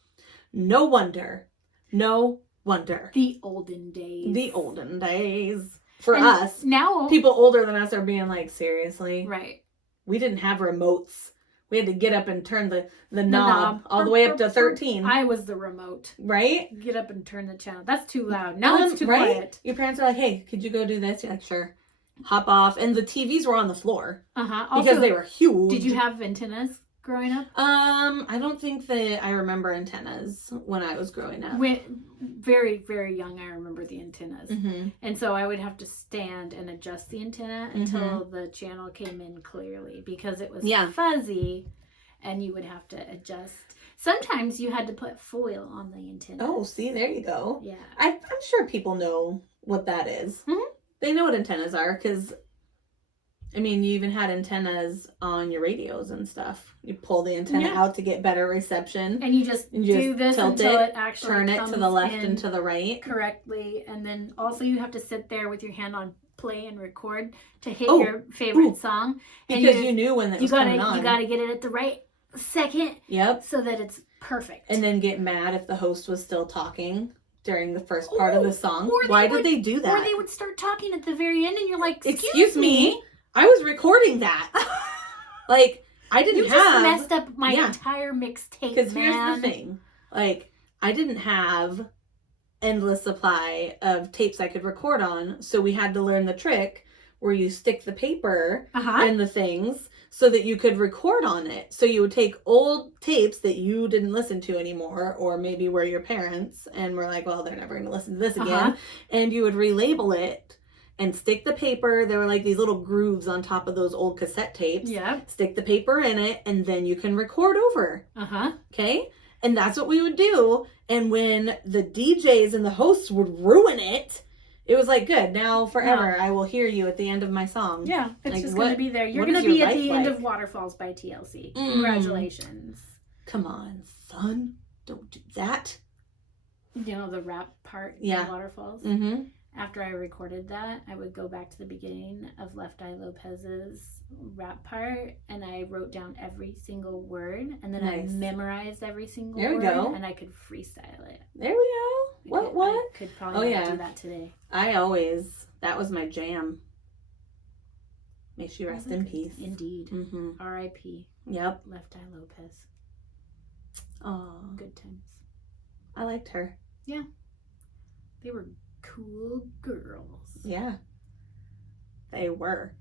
No wonder. The olden days. For us. Now, people older than us are being like, seriously? Right. We didn't have remotes. We had to get up and turn the knob all the way up to 13. I was the remote. Right? Get up and turn the channel. That's too loud. Now it's too quiet. Your parents are like, hey, could you go do this? You're like, sure. Hop off. And the TVs were on the floor. Uh-huh. Because they were huge. Did you have antennas growing up? I don't think that I remember antennas when I was growing up. Very, very young, I remember the antennas. Mm-hmm. And so I would have to stand and adjust the antenna until the channel came in clearly because it was fuzzy and you would have to adjust. Sometimes you had to put foil on the antenna. Oh, see, there you go. Yeah. I'm sure people know what that is. Mm-hmm. They know what antennas are because, you even had antennas on your radios and stuff. You pull the antenna out to get better reception. And you just do this until it actually turn it to the left and to the right. Correctly. And then also you have to sit there with your hand on play and record to hit your favorite song. Because you knew when it was coming on. You got to get it at the right second. Yep. So that it's perfect. And then get mad if the host was still talking during the first part of the song. Why did they do that? Or they would start talking at the very end and you're like, excuse me? I was recording that. I didn't you just messed up my entire mixtape, because here's the thing. I didn't have endless supply of tapes I could record on, so we had to learn the trick where you stick the paper in the things so that you could record on it. So you would take old tapes that you didn't listen to anymore, or maybe were your parents, and were like, well, they're never going to listen to this again, and you would relabel it and stick the paper. There were these little grooves on top of those old cassette tapes. Yeah. Stick the paper in it, and then you can record over. Okay? And that's what we would do. And when the DJs and the hosts would ruin it It was like, good, now forever I will hear you at the end of my song. Yeah, it's like, just going to be there. You're going to be at the end of Waterfalls by TLC. Congratulations. Come on, son. Don't do that. You know, the rap part in Waterfalls? Mm-hmm. After I recorded that, I would go back to the beginning of Left Eye Lopez's rap part, and I wrote down every single word, and then I memorized every single word. There we go. And I could freestyle it. There we go. I could probably do that today. That was my jam. May she rest in peace. Indeed. Mm-hmm. R.I.P. Yep. Left Eye Lopez. Oh. Good times. I liked her. Yeah. They were cool girls. Yeah. They were.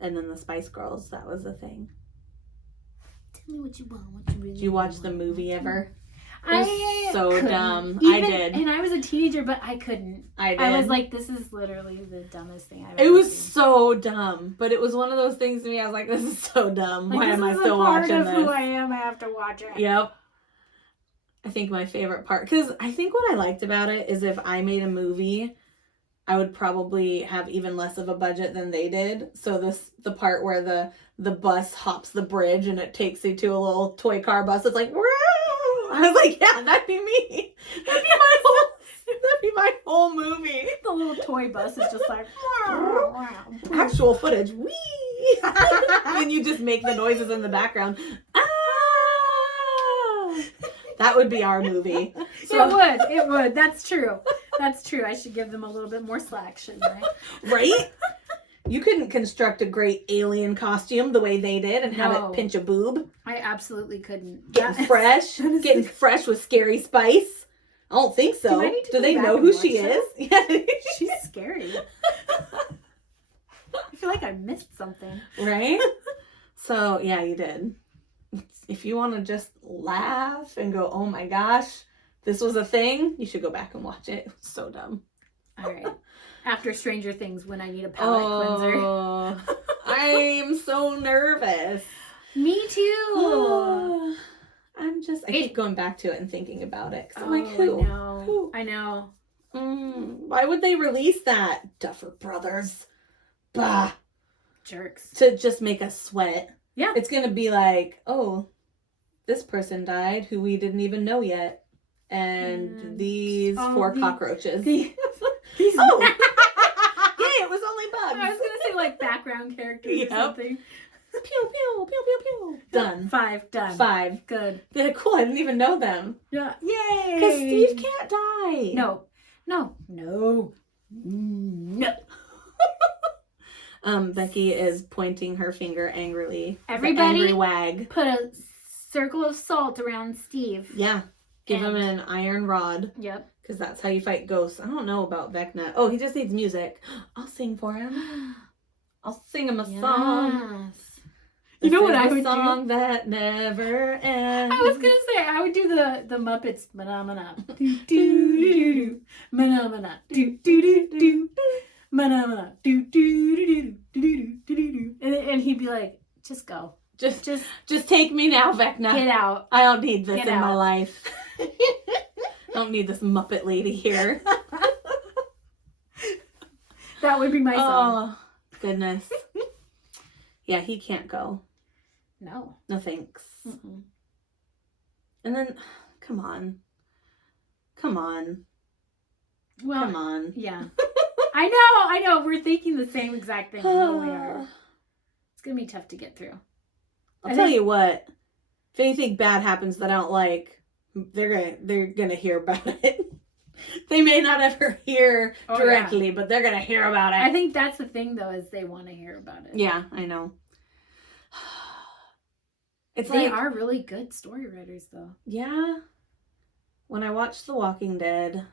And then the Spice Girls, that was a thing. Tell me what you want, what you really Did you watch the movie ever? I was so couldn't. dumb. I did. And I was a teenager, but I couldn't. I did. I was like, this is literally the dumbest thing I've ever seen. It was so dumb. But it was one of those things to me, I was like, this is so dumb. Why am I still watching this? This is a part of who I am. I have to watch it. Yep. I think my favorite part, because I think what I liked about it is if I made a movie, I would probably have even less of a budget than they did. So the part where the bus hops the bridge and it takes you to a little toy car bus, it's like, woo! I was like, yeah, that'd be me. That'd be my whole movie. The little toy bus is just like actual footage. Wee! And you just make the noises in the background. Ah! That would be our movie. So, it would. That's true. I should give them a little bit more slack, shouldn't I? Right? You couldn't construct a great alien costume the way they did and have it pinch a boob. I absolutely couldn't. Getting fresh with Scary Spice. I don't think so. Do they know who she is? Yeah. She's scary. I feel like I missed something. Right? So, yeah, you did. If you want to just laugh and go, oh my gosh, this was a thing, you should go back and watch it. It was so dumb. All right. After Stranger Things, when I need a palate cleanser. I'm so nervous. Me too. I keep going back to it and thinking about it. I'm like, who? I know. Why would they release that? Duffer Brothers. Bah. Jerks. To just make us sweat. Yeah. It's going to be like, oh, this person died who we didn't even know yet. And these 4 cockroaches. Yay, it was only bugs. I was going to say like background characters or something. Pew, pew, pew, pew, pew. Done. 5 done. 5. Good. They're cool. I didn't even know them. Yeah. Yay. Because Steve can't die. No. Becky is pointing her finger angrily. Everybody angry wag. Put a circle of salt around Steve. Yeah. Give him an iron rod. Yep. Because that's how you fight ghosts. I don't know about Vecna. Oh, he just needs music. I'll sing for him. I'll sing him a song. You know what I would do? A song that never ends. I was going to say, I would do the Muppets. Mana-mana. Do-do-do-do-do. Mana-mana. Do-do-do-do. Mana-mana. Do-do-do-do-do-do-do-do. And he'd be like, just go. Just take me now, Vecna. Get out. I don't need this in my life. I don't need this Muppet lady here. That would be my song. Oh, goodness. Yeah, he can't go. No. No thanks. Mm-mm. And then, come on. Well, come on. Yeah. I know. We're thinking the same exact thing. No, we are. It's going to be tough to get through. I'll tell you what. If anything bad happens that I don't like, they're gonna hear about it. They may not ever hear directly, but they're gonna hear about it. I think that's the thing, though, is they want to hear about it. Yeah, I know. They are really good story writers, though. Yeah. When I watched The Walking Dead.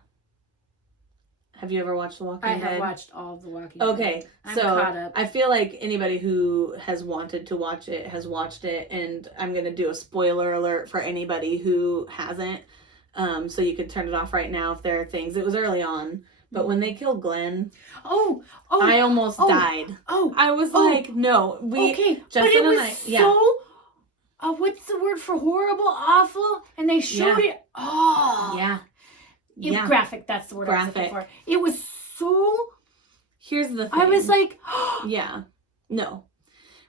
Have you ever watched The Walking Dead? I have watched all of The Walking Dead. Okay, I'm so caught up. I feel like anybody who has wanted to watch it has watched it, and I'm going to do a spoiler alert for anybody who hasn't. So you could turn it off right now if there are things. It was early on, but when they killed Glenn, I almost died. I was like, no, Justin but it was so. What's the word for horrible, awful? And they showed it. Oh, yeah. Graphic, that's the word I was looking for. It was Here's the thing. I was like, yeah. No.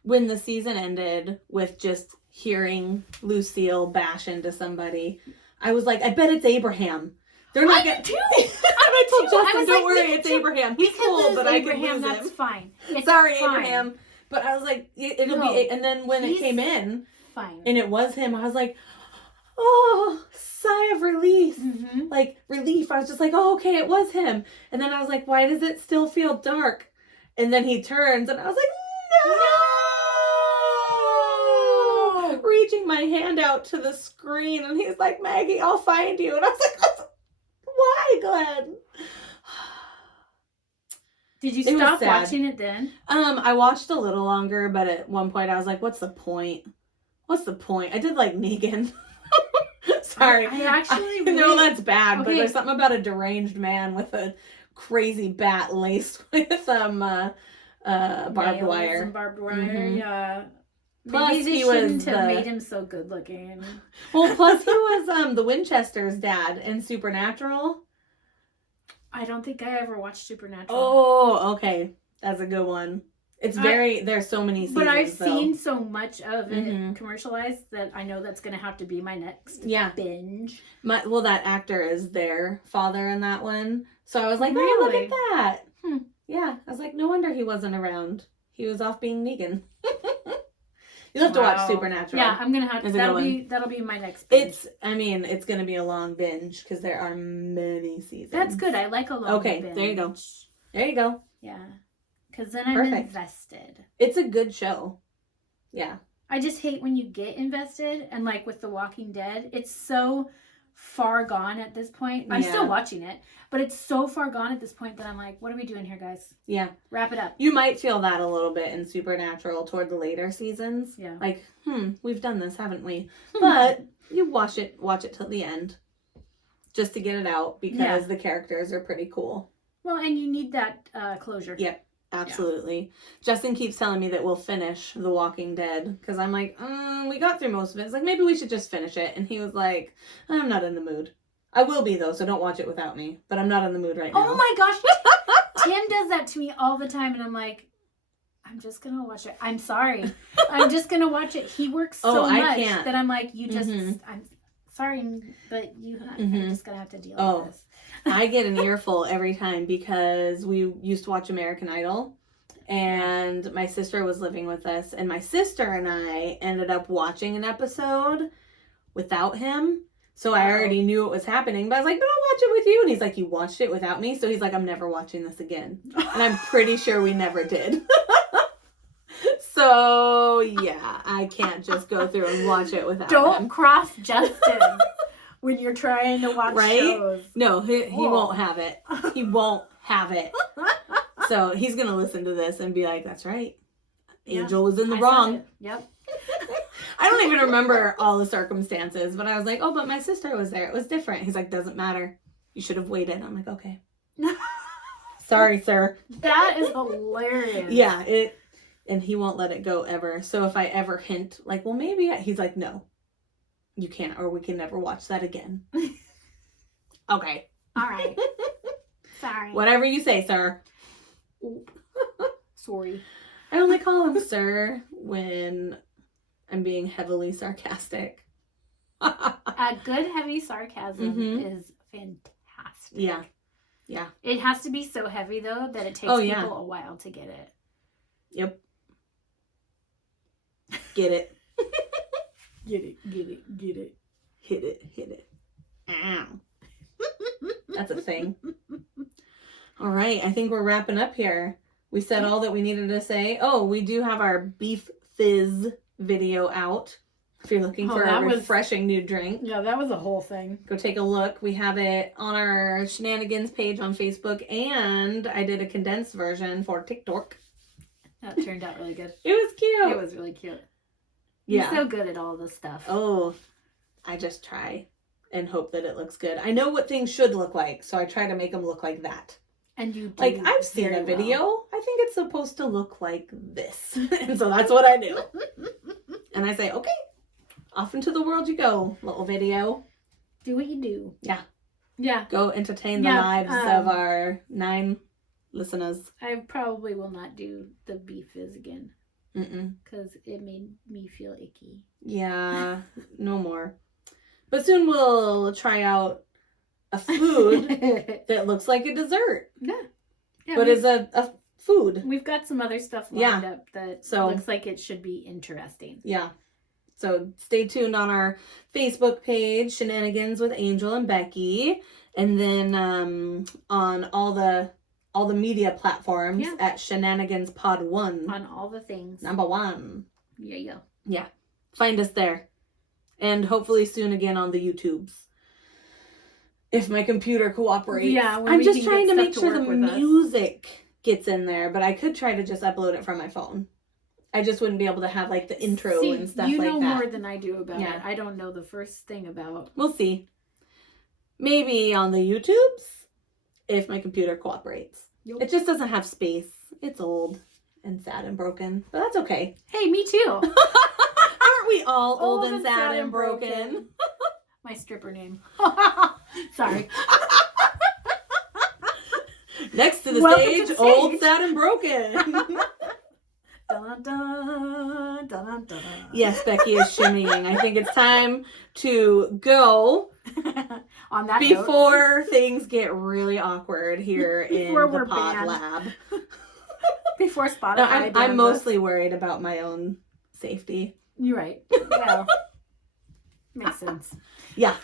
When the season ended with just hearing Lucille bash into somebody, I was like, I bet it's Abraham. They're not going to. I told Justin, don't worry, it's Abraham. He's cool, but I can lose him. That's fine. It's Sorry, fine. Abraham. But I was like, it'll be. And then when it came in, fine, and it was him, I was like, oh, sigh of relief. Mm-hmm. Like, relief. I was just like, oh, okay, it was him. And then I was like, why does it still feel dark? And then he turns, and I was like, no! Reaching my hand out to the screen, and he's like, Maggie, I'll find you. And I was like, why, Glenn? Did you stop watching it then? I watched a little longer, but at one point I was like, what's the point? What's the point? I did like Negan. Sorry. I know that's bad, but there's something about a deranged man with a crazy bat laced with barbed wire. And barbed wire, yeah. Plus, maybe they shouldn't have made him so good looking. Well, plus he was the Winchester's dad in Supernatural. I don't think I ever watched Supernatural. Oh, okay. That's a good one. It's there's so many seasons. But I've seen so much of it commercialized that I know that's going to have to be my next binge. That actor is their father in that one. So I was like, really? Oh, look at that. Yeah. I was like, no wonder he wasn't around. He was off being Negan. You'll have to watch Supernatural. Yeah, I'm going to have to. That'll be my next binge. It's going to be a long binge because there are many seasons. That's good. I like a long binge. Okay, there you go. There you go. Yeah. Because then I'm invested. It's a good show. Yeah. I just hate when you get invested. And like with The Walking Dead, it's so far gone at this point. I'm still watching it. But it's so far gone at this point that I'm like, what are we doing here, guys? Yeah. Wrap it up. You might feel that a little bit in Supernatural toward the later seasons. Yeah. Like, we've done this, haven't we? But you watch it till the end. Just to get it out because the characters are pretty cool. Well, and you need that closure. Yep. Absolutely. Yeah. Justin keeps telling me that we'll finish The Walking Dead because I'm like, we got through most of it. It's like, maybe we should just finish it. And he was like, I'm not in the mood. I will be, though, so don't watch it without me. But I'm not in the mood right now. Oh, my gosh. Tim does that to me all the time. And I'm like, I'm just going to watch it. I'm sorry. I'm just going to watch it. He works so much that I'm like, you just, I'm sorry, but I'm just going to have to deal with this. I get an earful every time because we used to watch American Idol and my sister was living with us and my sister and I ended up watching an episode without him. So I already knew it was happening, but I was like, but I'll watch it with you. And he's like, you watched it without me? So he's like, I'm never watching this again. And I'm pretty sure we never did. So yeah, I can't just go through and watch it without him. Don't cross Justin. When you're trying to watch shows. No, he won't have it. He won't have it. So he's going to listen to this and be like, that's right. Angel was in the wrong. Yep. I don't even remember all the circumstances, but I was like, oh, but my sister was there. It was different. He's like, doesn't matter. You should have waited. I'm like, okay. Sorry, sir. That is hilarious. Yeah, and he won't let it go ever. So if I ever hint, like, well, maybe, he's like, no. You can't, or we can never watch that again. Okay. All right. Sorry. Whatever you say, sir. Sorry. I only call him sir when I'm being heavily sarcastic. A good heavy sarcasm is fantastic. Yeah. Yeah. It has to be so heavy, though, that it takes people a while to get it. Yep. Get it. Get it. Hit it. Ow. That's a thing. All right, I think we're wrapping up here. We said all that we needed to say. Oh, we do have our beef fizz video out. If you're looking for a refreshing new drink. Yeah, that was a whole thing. Go take a look. We have it on our Shenanigans page on Facebook, and I did a condensed version for TikTok. That turned out really good. It was cute. It was really cute. You're so good at all this stuff. Oh, I just try and hope that it looks good. I know what things should look like, so I try to make them look like that. And you do. Like, I've seen a video. Well. I think it's supposed to look like this. And so that's what I do. And I say, okay, off into the world you go, little video. Do what you do. Yeah. Yeah. Go entertain the lives of our 9 listeners. I probably will not do the beef fizz again. Mm-mm. Because it made me feel icky. Yeah, no more. But soon we'll try out a food that looks like a dessert. Yeah. But is a food. We've got some other stuff lined up that looks like it should be interesting. Yeah. So stay tuned on our Facebook page, Shenanigans with Angel and Becky. And then on all the media platforms at Shenanigans Pod 1. On all the things. Number 1. Yeah. Yeah. Find us there. And hopefully soon again on the YouTubes. If my computer cooperates. Yeah, I'm just trying to make sure the music gets in there, but I could try to just upload it from my phone. I just wouldn't be able to have like the intro and stuff like that. You know more than I do about it. I don't know the first thing about. We'll see. Maybe on the YouTubes if my computer cooperates. Yep. It just doesn't have space. It's old and sad and broken, but that's okay. Hey, me too. Aren't we all old and sad and broken? My stripper name. Sorry. Next to the stage, old, sad, and broken. Dun, dun, dun, dun, dun. Yes, Becky is shimmying. I think it's time to go. On that before things get really awkward here in the pod lab. Before Spotify. No, I'm mostly worried about my own safety. You're right. Yeah. Makes sense. Yeah.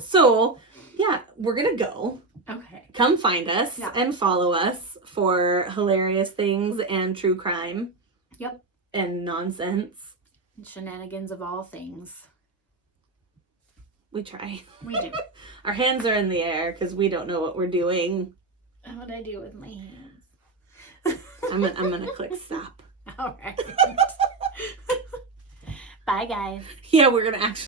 So, yeah, we're going to go. Okay. Come find us and follow us for hilarious things and true crime. Yep. And nonsense. And shenanigans of all things. We try. We do. Our hands are in the air because we don't know what we're doing. What I do with my hands. I'm gonna click stop. All right. Bye, guys. Yeah, we're gonna actually.